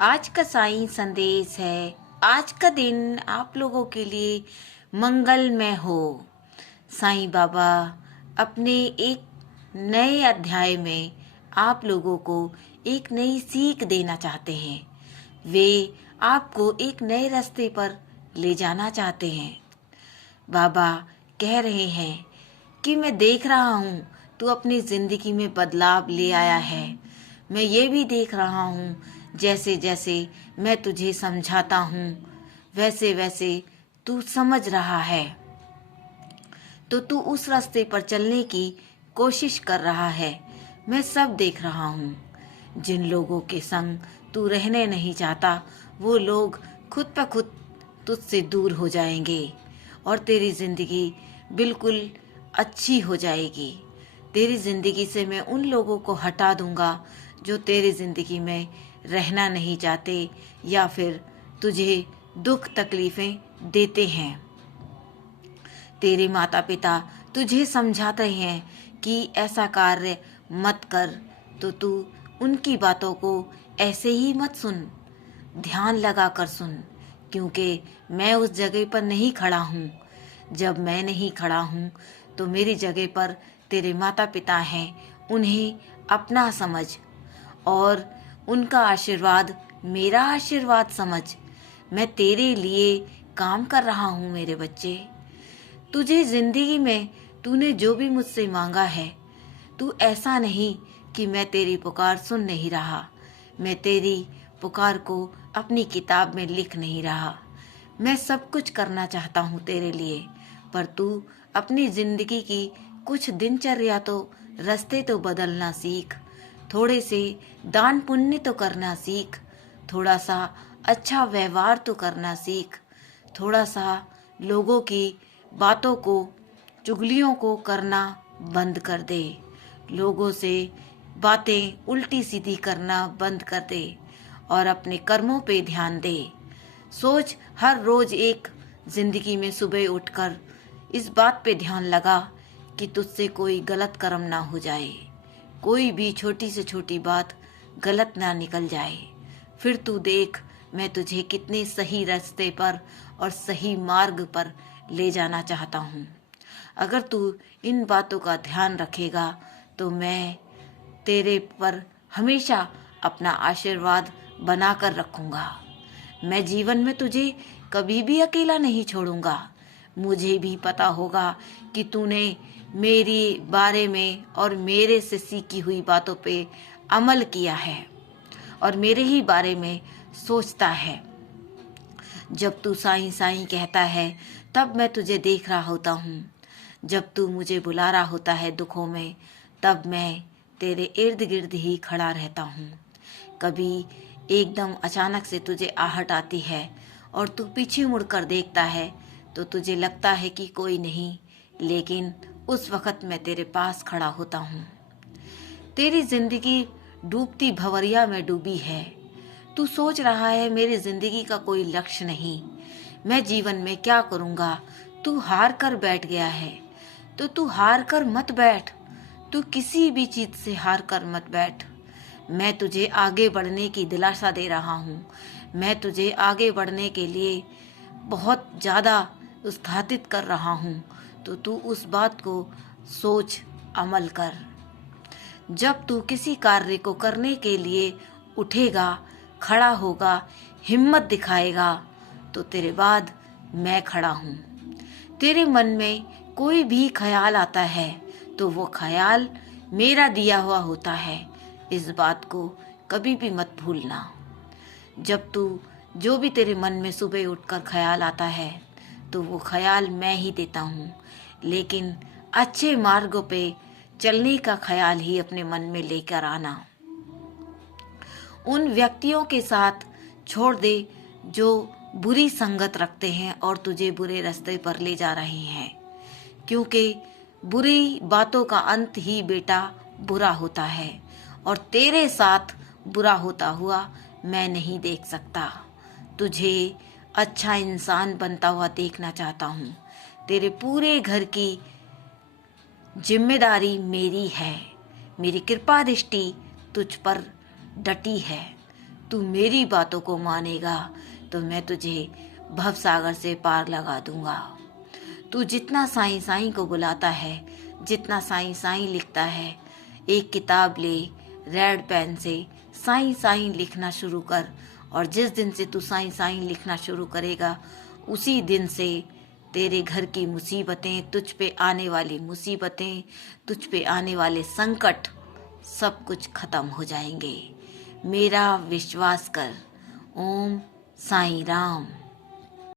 आज का साईं संदेश है। आज का दिन आप लोगों के लिए मंगलमय हो। साईं बाबा अपने एक नए अध्याय में आप लोगों को एक नई सीख देना चाहते हैं। वे आपको एक नए रास्ते पर ले जाना चाहते हैं। बाबा कह रहे हैं कि मैं देख रहा हूँ तू अपनी जिंदगी में बदलाव ले आया है। मैं ये भी देख रहा हूँ जैसे जैसे मैं तुझे समझाता हूँ वैसे वैसे तू समझ रहा है, तो तू उस रास्ते पर चलने की कोशिश कर रहा है। मैं सब देख रहा हूँ। जिन लोगों के संग तू रहने नहीं चाहता वो लोग खुद ब खुद तुझसे दूर हो जाएंगे और तेरी जिंदगी बिल्कुल अच्छी हो जाएगी। तेरी जिंदगी से मैं उन लोगों को हटा दूंगा जो तेरी जिंदगी में रहना नहीं चाहते या फिर तुझे दुख तकलीफें देते हैं। तेरे माता पिता तुझे समझाते हैं कि ऐसा कार्य मत कर, तो तू उनकी बातों को ऐसे ही मत सुन, ध्यान लगा कर सुन, क्योंकि मैं उस जगह पर नहीं खड़ा हूँ। जब मैं नहीं खड़ा हूँ तो मेरी जगह पर तेरे माता पिता हैं। उन्हें अपना समझ और उनका आशीर्वाद मेरा आशीर्वाद समझ। मैं तेरे लिए काम कर रहा हूँ मेरे बच्चे। तुझे जिंदगी में तूने जो भी मुझसे मांगा है, तू ऐसा नहीं कि मैं तेरी पुकार सुन नहीं रहा, मैं तेरी पुकार को अपनी किताब में लिख नहीं रहा। मैं सब कुछ करना चाहता हूँ तेरे लिए, पर तू अपनी जिंदगी की कुछ दिनचर्या तो रास्ते तो बदलना सीख। थोड़े से दान पुण्य तो करना सीख। थोड़ा सा अच्छा व्यवहार तो करना सीख। थोड़ा सा लोगों की बातों को, चुगलियों को करना बंद कर दे। लोगों से बातें उल्टी सीधी करना बंद कर दे और अपने कर्मों पे ध्यान दे। सोच, हर रोज एक जिंदगी में सुबह उठकर इस बात पे ध्यान लगा कि तुझसे कोई गलत कर्म ना हो जाए, कोई भी छोटी से छोटी बात गलत ना निकल जाए। फिर तू देख मैं तुझे कितने सही रास्ते पर और सही मार्ग पर ले जाना चाहता हूँ। अगर तू इन बातों का ध्यान रखेगा तो मैं तेरे पर हमेशा अपना आशीर्वाद बनाकर रखूंगा। मैं जीवन में तुझे कभी भी अकेला नहीं छोड़ूंगा। मुझे भी पता होगा कि तूने मेरे बारे में और मेरे से सीखी हुई बातों पे अमल किया है और मेरे ही बारे में सोचता है। जब तू साईं साईं कहता है तब मैं तुझे देख रहा होता हूँ। जब तू मुझे बुला रहा होता है दुखों में, तब मैं तेरे इर्द गिर्द ही खड़ा रहता हूँ। कभी एकदम अचानक से तुझे आहट आती है और तू पीछे मुड़कर देखता है तो तुझे लगता है कि कोई नहीं, लेकिन उस वक्त मैं तेरे पास खड़ा होता हूँ। तेरी जिंदगी डूबती भंवरिया में डूबी है। तू सोच रहा है मेरी जिंदगी का कोई लक्ष्य नहीं, मैं जीवन में क्या करूँगा। तू हार कर बैठ गया है, तो तू हार कर मत बैठ। तू किसी भी चीज से हार कर मत बैठ। मैं तुझे आगे बढ़ने की दिलासा दे रहा हूँ। मैं तुझे आगे बढ़ने के लिए बहुत ज़्यादा उत्साहित कर रहा हूँ, तो तू उस बात को सोच, अमल कर। जब तू किसी कार्य को करने के लिए उठेगा, खड़ा होगा, हिम्मत दिखाएगा, तो तेरे बाद मैं खड़ा हूँ। तेरे मन में कोई भी ख्याल आता है तो वो ख्याल मेरा दिया हुआ होता है। इस बात को कभी भी मत भूलना। जब तू जो भी तेरे मन में सुबह उठकर ख्याल आता है तो वो ख्याल मैं ही देता हूँ, लेकिन अच्छे मार्गों पे चलने का ख्याल ही अपने मन में लेकर आना। उन व्यक्तियों के साथ छोड़ दे जो बुरी संगत रखते हैं और तुझे बुरे रास्ते पर ले जा रहे हैं, क्योंकि बुरी बातों का अंत ही बेटा बुरा होता है और तेरे साथ बुरा होता हुआ मैं नहीं देख सकता। तुझे अच्छा इंसान बनता हुआ देखना चाहता हूँ। तेरे पूरे घर की जिम्मेदारी मेरी है। मेरी कृपा दृष्टि तुझ पर डटी है। तू मेरी बातों को मानेगा तो मैं तुझे भवसागर से पार लगा दूंगा। तू जितना साईं साईं को बुलाता है, जितना साईं साईं लिखता है, एक किताब ले, रेड पेन से साईं साईं लिखना शुरू कर। और जिस दिन से तू साईं साईं लिखना शुरू करेगा, उसी दिन से तेरे घर की मुसीबतें, तुझ पे आने वाली मुसीबतें, तुझ पे आने वाले संकट सब कुछ खत्म हो जाएंगे। मेरा विश्वास कर। ओम साईं राम।